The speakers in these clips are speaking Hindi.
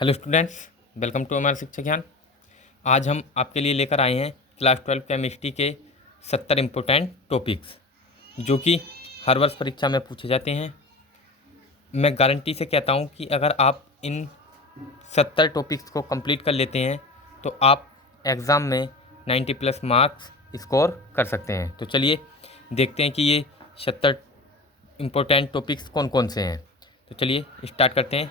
हेलो स्टूडेंट्स, वेलकम टू हमारा शिक्षा ज्ञान। आज हम आपके लिए लेकर आए हैं क्लास 12 केमिस्ट्री के 70 इम्पोर्टेंट टॉपिक्स जो कि हर वर्ष परीक्षा में पूछे जाते हैं। मैं गारंटी से कहता हूं कि अगर आप इन 70 टॉपिक्स को कंप्लीट कर लेते हैं तो आप एग्ज़ाम में 90 प्लस मार्क्स स्कोर कर सकते हैं। तो चलिए देखते हैं कि ये 70 इम्पोर्टेंट टॉपिक्स कौन कौन से हैं। तो चलिए स्टार्ट करते हैं।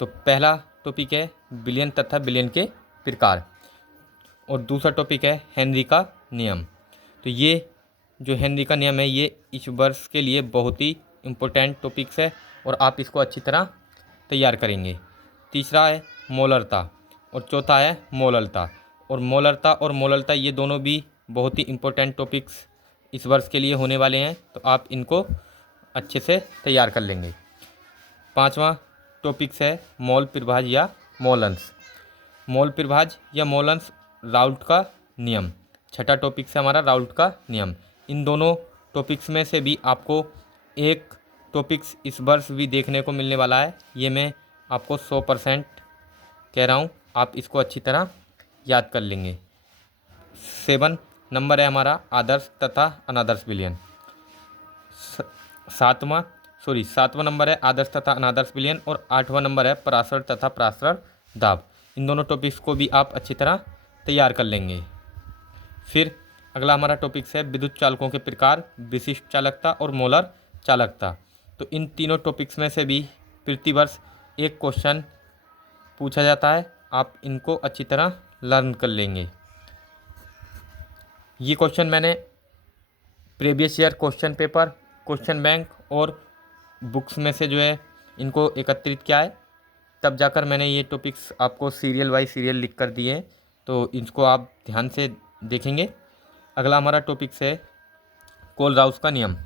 तो पहला टॉपिक है बिलियन तथा बिलियन के प्रकार और दूसरा टॉपिक है हेनरी का नियम। तो ये जो हेनरी का नियम है ये इस वर्ष के लिए बहुत ही इम्पोर्टेंट टॉपिक्स है और आप इसको अच्छी तरह तैयार करेंगे। तीसरा है मोलरता और चौथा है मोललता। और मोललता ये दोनों भी बहुत ही इम्पोर्टेंट टॉपिक्स इस वर्ष के लिए होने वाले हैं, तो आप इनको अच्छे से तैयार कर लेंगे। पांचवा टॉपिक्स है मोल प्रभाज या मोलंस। मोल प्रभाज या मोलंस राउल्ट का नियम। छठा टॉपिक है हमारा राउल्ट का नियम। इन दोनों टॉपिक्स में से भी आपको एक टॉपिक्स इस वर्ष भी देखने को मिलने वाला है। ये मैं आपको 100% कह रहा हूँ, आप इसको अच्छी तरह याद कर लेंगे। 7 नंबर है हमारा आदर्श तथा अनादर्श विलयन। सातवां नंबर है आदर्श तथा अनादर्श विलयन और 8वां नंबर है परासरण तथा परासरण दाब। इन दोनों टॉपिक्स को भी आप अच्छी तरह तैयार कर लेंगे। फिर अगला हमारा टॉपिक्स है विद्युत चालकों के प्रकार, विशिष्ट चालकता और मोलर चालकता। तो इन तीनों टॉपिक्स में से भी प्रतिवर्ष एक क्वेश्चन पूछा जाता है, आप इनको अच्छी तरह लर्न कर लेंगे। ये क्वेश्चन मैंने previous year question paper, question bank और बुक्स में से जो है इनको एकत्रित किया है, तब जाकर मैंने ये टॉपिक्स आपको सीरियल बाय सीरियल लिख कर दिए हैं, तो इसको आप ध्यान से देखेंगे। अगला हमारा टॉपिक्स है कोलराउस का नियम।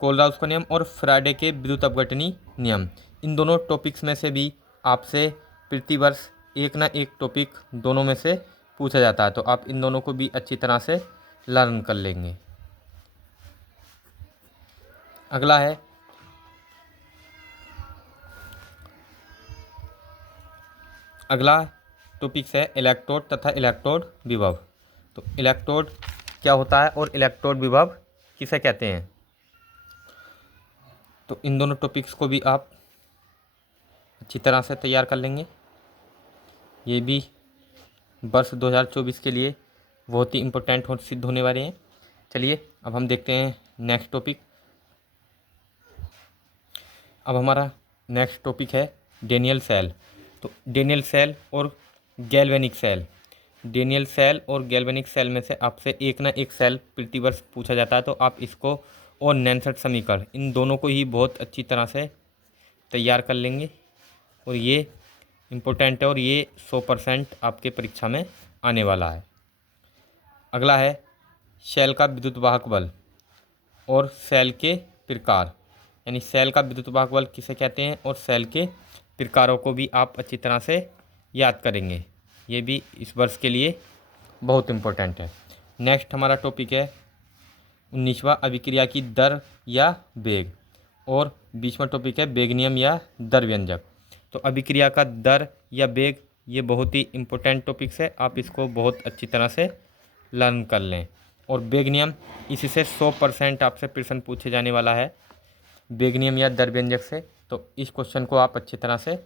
कोलराउस का नियम और फ्राडे के विद्युत अपघटनी नियम। इन दोनों टॉपिक्स में से भी आपसे प्रतिवर्ष एक ना एक टॉपिक दोनों में से पूछा जाता है, तो आप इन दोनों को भी अच्छी तरह से लर्न कर लेंगे। अगला है अगला टॉपिक्स है इलेक्ट्रोड तथा इलेक्ट्रोड विभव। तो इलेक्ट्रोड क्या होता है और इलेक्ट्रोड विभव किसे कहते हैं, तो इन दोनों टॉपिक्स को भी आप अच्छी तरह से तैयार कर लेंगे। ये भी वर्ष 2024 के लिए बहुत ही इम्पोर्टेंट सिद्ध होने वाले हैं। चलिए अब हम देखते हैं नेक्स्ट टॉपिक। अब हमारा नेक्स्ट टॉपिक है डेनियल सेल। तो डेनियल सेल और गैल्वेनिक सेल। डेनियल सेल और गैल्वेनिक सेल में से आपसे एक ना एक सेल प्रतिवर्ष पूछा जाता है, तो आप इसको और नैनसेट समीकरण इन दोनों को ही बहुत अच्छी तरह से तैयार कर लेंगे और ये इम्पोर्टेंट है और ये 100% आपके परीक्षा में आने वाला है। अगला है सेल का विद्युत वाहक बल और सेल के प्रकार, यानी सेल का विद्युत वाहक बल किसे कहते हैं और सेल के प्रकारों को भी आप अच्छी तरह से याद करेंगे। ये भी इस वर्ष के लिए बहुत इम्पोर्टेंट है। नेक्स्ट हमारा टॉपिक है 19वां अभिक्रिया की दर या वेग और 20वां टॉपिक है वेग नियम या दर व्यंजक। तो अभिक्रिया का दर या वेग ये बहुत ही इम्पोर्टेंट टॉपिक्स है, आप इसको बहुत अच्छी तरह से लर्न कर लें। और वेग नियम इसी से 100% आपसे प्रश्न पूछे जाने वाला है, वेग नियम या दर व्यंजक से, तो इस क्वेश्चन को आप अच्छी तरह से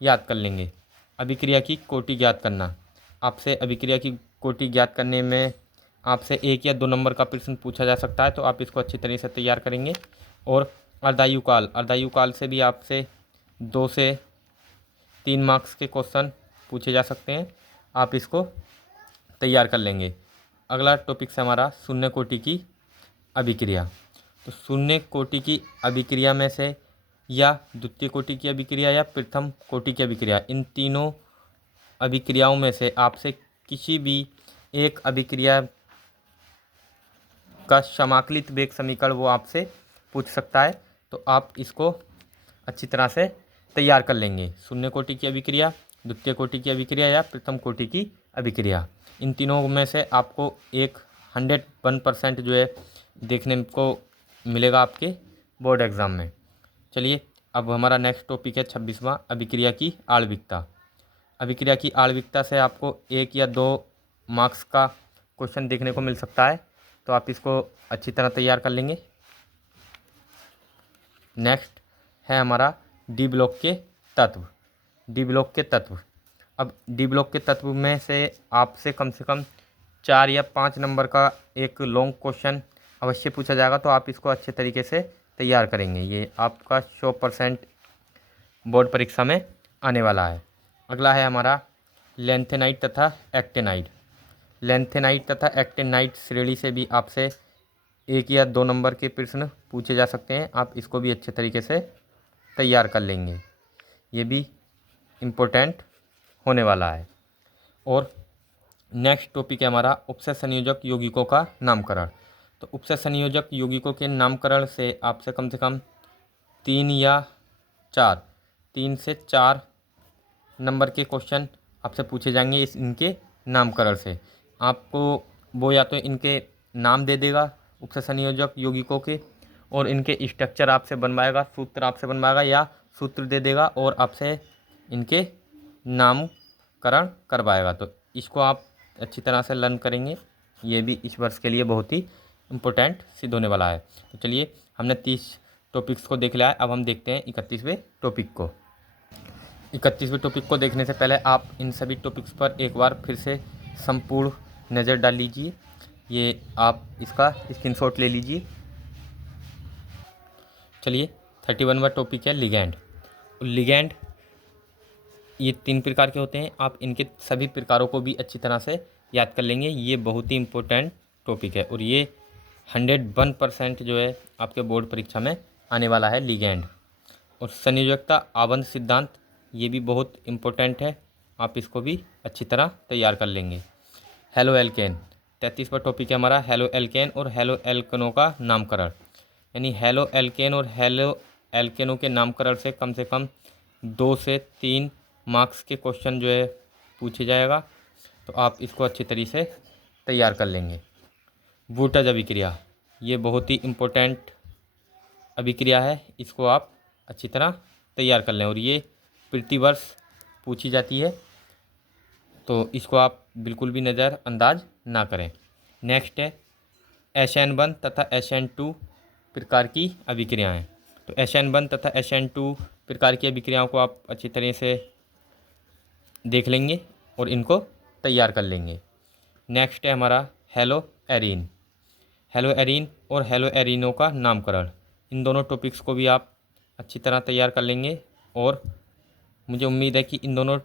याद कर लेंगे। अभिक्रिया की कोटि ज्ञात करना, आपसे अभिक्रिया की कोटि ज्ञात करने में आपसे 1 या 2 नंबर का प्रश्न पूछा जा सकता है, तो आप इसको अच्छी तरह से तैयार करेंगे। और अर्धायुकाल से भी आपसे 2 से 3 मार्क्स के क्वेश्चन पूछे जा सकते हैं, आप इसको तैयार कर लेंगे। अगला टॉपिक है हमारा शून्य कोटि की अभिक्रिया। तो शून्य कोटि की अभिक्रिया में से या द्वितीय कोटि की अभिक्रिया या प्रथम कोटि की अभिक्रिया, इन तीनों अभिक्रियाओं में से आपसे किसी भी एक अभिक्रिया का समाकलित वेग समीकरण वो आपसे पूछ सकता है, तो आप इसको अच्छी तरह से तैयार कर लेंगे। शून्य कोटि की अभिक्रिया, द्वितीय कोटि की अभिक्रिया या प्रथम कोटि की अभिक्रिया, इन तीनों में से आपको एक 101% जो है देखने को मिलेगा आपके बोर्ड एग्ज़ाम में। चलिए अब हमारा नेक्स्ट टॉपिक है 26वां, अभिक्रिया की आणविकता। अभिक्रिया की आणविकता से आपको 1 या 2 मार्क्स का क्वेश्चन देखने को मिल सकता है, तो आप इसको अच्छी तरह तैयार कर लेंगे। नेक्स्ट है हमारा डी ब्लॉक के तत्व। डी ब्लॉक के तत्व, अब डी ब्लॉक के तत्व में से आपसे कम से कम 4 या 5 नंबर का एक लॉन्ग क्वेश्चन अवश्य पूछा जाएगा, तो आप इसको अच्छे तरीके से तैयार करेंगे। ये आपका 100% बोर्ड परीक्षा में आने वाला है। अगला है हमारा लेंथेनाइट तथा एक्टेनाइट। लेंथेनाइट तथा एक्टेनाइट श्रेणी से भी आपसे 1 या 2 नंबर के प्रश्न पूछे जा सकते हैं, आप इसको भी अच्छे तरीके से तैयार कर लेंगे। ये भी इम्पोर्टेंट होने वाला है। और नेक्स्ट टॉपिक है हमारा उपसय संयोजक यौगिकों का नामकरण। तो उपसय संयोजक यौगिकों के नामकरण से आपसे कम से कम 3 से 4 नंबर के क्वेश्चन आपसे पूछे जाएंगे इनके नामकरण से। आपको वो या तो इनके नाम दे देगा उपसय संयोजक यौगिकों के, और इनके स्ट्रक्चर आपसे बनवाएगा, सूत्र आपसे बनवाएगा, या सूत्र दे देगा और आपसे इनके नामकरण करवाएगा। तो इसको आप अच्छी तरह से लर्न करेंगे, ये भी इस वर्ष के लिए बहुत ही इम्पोर्टेंट सिद्ध होने वाला है। तो चलिए, हमने 30 टॉपिक्स को देख लिया है, अब हम देखते हैं 31वें टॉपिक को। 31वें टॉपिक को देखने से पहले आप इन सभी टॉपिक्स पर एक बार फिर से संपूर्ण नज़र डाल लीजिए। ये आप इसका स्क्रीनशॉट ले लीजिए। चलिए, 31वां टॉपिक है लिगैंड। लिगैंड ये 3 प्रकार के होते हैं, आप इनके सभी प्रकारों को भी अच्छी तरह से याद कर लेंगे। ये बहुत ही इम्पोर्टेंट टॉपिक है और ये 101% जो है आपके बोर्ड परीक्षा में आने वाला है लिगैंड। और संयोजकता आबंध सिद्धांत, ये भी बहुत इम्पोर्टेंट है, आप इसको भी अच्छी तरह तैयार कर लेंगे। हेलो एल्केन, 33वां टॉपिक है हमारा हेलो एल्केन और हेलो एल्केनों का नामकरण। यानी हेलो एल्केन और हेलो एल्केनों के नामकरण से कम 2 से 3 मार्क्स के क्वेश्चन जो है पूछे जाएगा, तो आप इसको अच्छी तरीके से तैयार कर लेंगे। वुटज अभिक्रिया, ये बहुत ही इम्पोर्टेंट अभिक्रिया है, इसको आप अच्छी तरह तैयार कर लें और ये प्रतिवर्ष पूछी जाती है, तो इसको आप बिल्कुल भी नज़रअंदाज ना करें। नेक्स्ट है SN1 तथा SN2 प्रकार की अभिक्रियाएं। तो SN1 तथा SN2 प्रकार की अभिक्रियाओं को आप अच्छी तरह से देख लेंगे और इनको तैयार कर लेंगे। नेक्स्ट है हमारा हेलो एरीन। हेलो एरीन और हेलो एरीनों का नामकरण, इन दोनों टॉपिक्स को भी आप अच्छी तरह तैयार कर लेंगे और मुझे उम्मीद है कि इन दोनों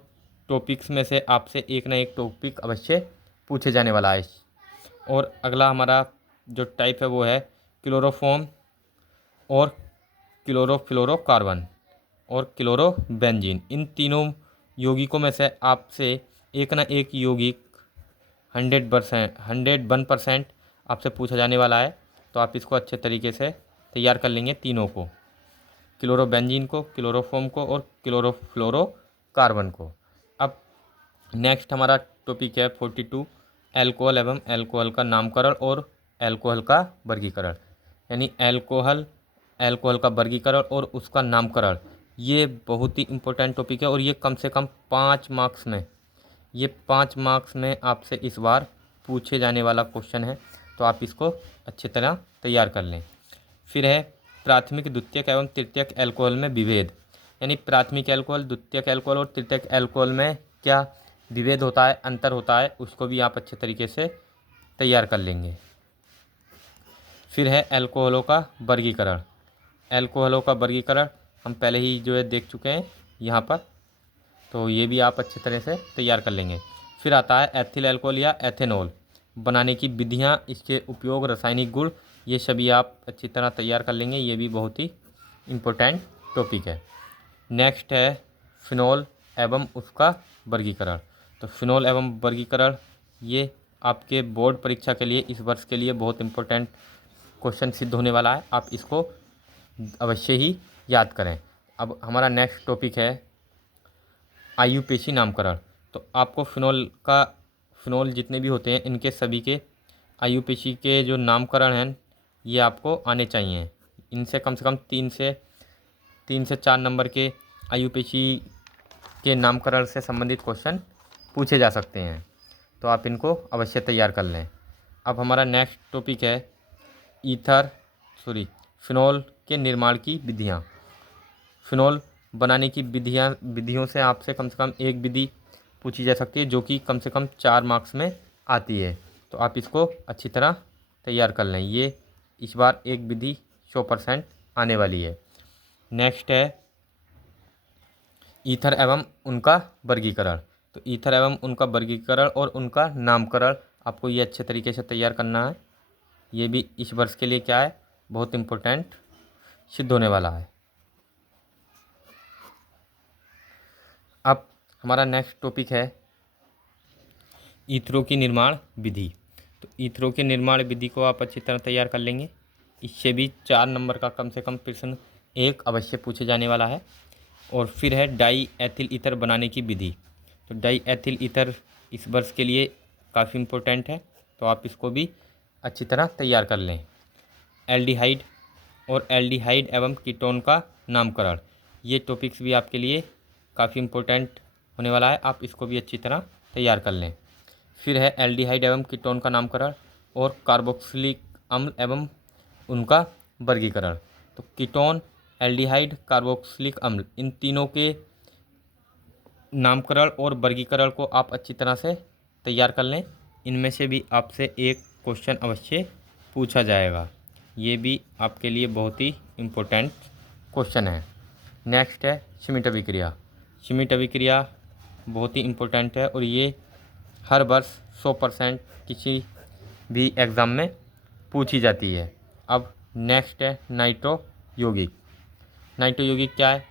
टॉपिक्स में से आपसे एक ना एक टॉपिक अवश्य पूछे जाने वाला है। और अगला हमारा जो टाइप है वो है क्लोरोफॉर्म और क्लोरोफ्लोरोकार्बन और क्लोरोबेंजीन। इन तीनों यौगिकों में से आपसे एक ना एक यौगिक 101% आपसे पूछा जाने वाला है, तो आप इसको अच्छे तरीके से तैयार कर लेंगे तीनों को, क्लोरोबेंजीन को, क्लोरोफॉर्म को और क्लोरोफ्लोरोकार्बन को। अब नेक्स्ट हमारा टॉपिक है 42 एल्कोहल एवं एल्कोहल का नामकरण और एल्कोहल का वर्गीकरण। यानी एल्कोहल का वर्गीकरण और उसका नामकरण, ये बहुत ही इम्पोर्टेंट टॉपिक है और ये कम से कम 5 मार्क्स में आपसे इस बार पूछे जाने वाला क्वेश्चन है, तो आप इसको अच्छी तरह तैयार कर लें। फिर है प्राथमिक, द्वितीयक एवं तृतीयक एल्कोहल में विभेद। यानी प्राथमिक एल्कोहल, द्वितीयक एल्कोहल और तृतीयक एल्कोहल में क्या विभेद होता है, अंतर होता है, उसको भी आप अच्छे तरीके से तैयार कर लेंगे। फिर है एल्कोहलों का वर्गीकरण। एल्कोहलों का वर्गीकरण हम पहले ही जो है देख चुके हैं यहाँ पर, तो ये भी आप अच्छी तरह से तैयार कर लेंगे। फिर आता है एथिल एल्कोहल या एथेनॉल बनाने की विधियाँ, इसके उपयोग, रासायनिक गुण, ये सभी आप अच्छी तरह तैयार कर लेंगे, ये भी बहुत ही इम्पोर्टेंट टॉपिक है। नेक्स्ट है फिनॉल एवं उसका वर्गीकरण। तो फिनॉल एवं वर्गीकरण ये आपके बोर्ड परीक्षा के लिए इस वर्ष के लिए बहुत इम्पोर्टेंट क्वेश्चन सिद्ध होने वाला है, आप इसको अवश्य ही याद करें। अब हमारा नेक्स्ट टॉपिक है आयुपेशी नामकरण। तो आपको फिनॉल जितने भी होते हैं इनके सभी के आयुपेशी के जो नामकरण हैं ये आपको आने चाहिए। इनसे कम 3 3 से 4 नंबर के IUPAC के नामकरण से संबंधित क्वेश्चन पूछे जा सकते हैं, तो आप इनको अवश्य तैयार कर लें। अब हमारा नेक्स्ट टॉपिक है फिनॉल के निर्माण की विधियाँ। फिनॉल बनाने की विधियों से आपसे कम से कम एक विधि पूछी जा सकती है, जो कि कम से कम 4 मार्क्स में आती है, तो आप इसको अच्छी तरह तैयार कर लें। ये इस बार एक विधि 100% आने वाली है। नेक्स्ट है ईथर एवं उनका वर्गीकरण। तो ईथर एवं उनका वर्गीकरण और उनका नामकरण आपको ये अच्छे तरीके से तैयार करना है। ये भी इस वर्ष के लिए क्या है, बहुत इम्पोर्टेंट सिद्ध होने वाला है। अब हमारा नेक्स्ट टॉपिक है ईथरों की निर्माण विधि। तो ईथरों की निर्माण विधि को आप अच्छी तरह तैयार कर लेंगे। इससे भी 4 नंबर का कम से कम प्रश्न एक अवश्य पूछे जाने वाला है। और फिर है डाई एथिल ईथर बनाने की विधि। तो डाई एथिल ईथर इस वर्ष के लिए काफ़ी इम्पोर्टेंट है, तो आप इसको भी अच्छी तरह तैयार कर लें। एल्डिहाइड और एल्डिहाइड एवं कीटोन का नामकरण, ये टॉपिक्स भी आपके लिए काफ़ी इम्पोर्टेंट होने वाला है, आप इसको भी अच्छी तरह तैयार कर लें। फिर है एल्डिहाइड एवं कीटोन का नामकरण और कार्बोक्सिलिक अम्ल एवं उनका वर्गीकरण। तो कीटोन, एल्डिहाइड, कार्बोक्सिलिक अम्ल, इन तीनों के नामकरण और वर्गीकरण को आप अच्छी तरह से तैयार कर लें। इनमें से भी आपसे एक क्वेश्चन अवश्य पूछा जाएगा। ये भी आपके लिए बहुत ही इम्पोर्टेंट क्वेश्चन है। नेक्स्ट है श्मिट अभिक्रिया। श्मिट अभिक्रिया बहुत ही इम्पोर्टेंट है और ये हर वर्ष 100% किसी भी एग्ज़ाम में पूछी जाती है। अब नेक्स्ट है नाइट्रो यौगिक। नाइट्रो यौगिक क्या है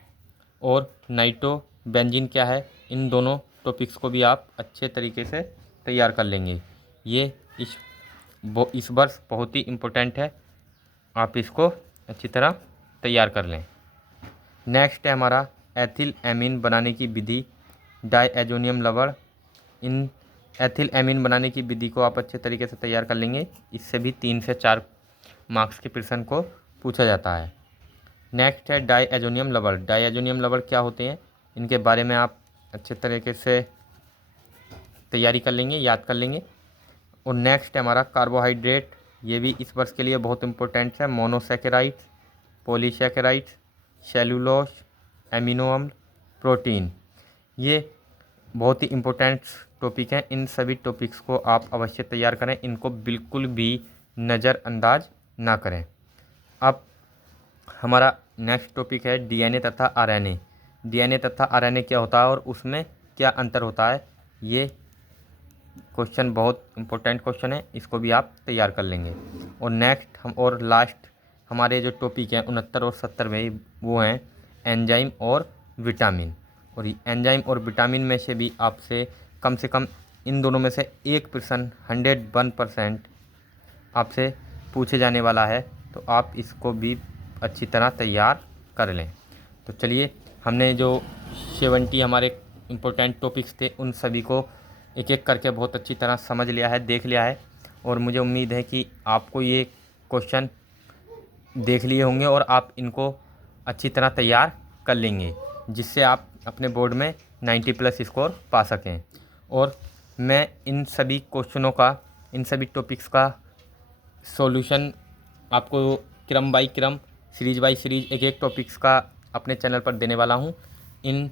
और नाइट्रो बेंजीन क्या है, इन दोनों टॉपिक्स को भी आप अच्छे तरीके से तैयार कर लेंगे। ये इस वर्ष बहुत ही इम्पोर्टेंट है, आप इसको अच्छी तरह तैयार कर लें। नेक्स्ट है हमारा एथिल एमीन बनाने की विधि, डायएजोनियम लवण। इन एथिल एमीन बनाने की विधि को आप अच्छे तरीके से तैयार कर लेंगे। इससे भी 3 से 4 मार्क्स के प्रश्न को पूछा जाता है। नेक्स्ट है डायएजोनियम लवण। डायएजोनियम लवण क्या होते हैं, इनके बारे में आप अच्छे तरीके से तैयारी कर लेंगे, याद कर लेंगे। और नेक्स्ट है हमारा कार्बोहाइड्रेट। ये भी इस वर्ष के लिए बहुत इंपॉर्टेंट है। मोनोसैकेराइड्स, पॉलीसैकेराइड्स, सेलुलोज, एमिनो अम्ल, प्रोटीन, ये बहुत ही इम्पोर्टेंट टॉपिक हैं। इन सभी टॉपिक्स को आप अवश्य तैयार करें, इनको बिल्कुल भी नज़रअंदाज ना करें। अब हमारा नेक्स्ट टॉपिक है डीएनए तथा आरएनए। डीएनए तथा आरएनए क्या होता है और उसमें क्या अंतर होता है, ये क्वेश्चन बहुत इंपॉर्टेंट क्वेश्चन है, इसको भी आप तैयार कर लेंगे। और नेक्स्ट और लास्ट हमारे जो टॉपिक हैं 69 और 70 में, वो हैं एंजाइम और विटामिन। और एंजाइम और विटामिन में से भी आपसे कम से कम इन दोनों में से एक प्रश्न 101% आपसे पूछे जाने वाला है, तो आप इसको भी अच्छी तरह तैयार कर लें। तो चलिए, हमने जो 70 हमारे इम्पोर्टेंट टॉपिक्स थे उन सभी को एक एक करके बहुत अच्छी तरह समझ लिया है, देख लिया है। और मुझे उम्मीद है कि आपको ये क्वेश्चन देख लिए होंगे और आप इनको अच्छी तरह तैयार कर लेंगे, जिससे आप अपने बोर्ड में 90+ स्कोर पा सकें। और मैं इन सभी क्वेश्चनों का, इन सभी टॉपिक्स का सॉल्यूशन आपको क्रम बाई क्रम, सीरीज बाई सीरीज एक एक टॉपिक्स का अपने चैनल पर देने वाला हूं। इन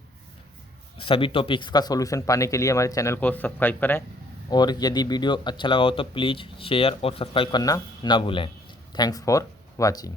सभी टॉपिक्स का सॉल्यूशन पाने के लिए हमारे चैनल को सब्सक्राइब करें, और यदि वीडियो अच्छा लगा हो तो प्लीज़ शेयर और सब्सक्राइब करना ना भूलें। Thanks for watching.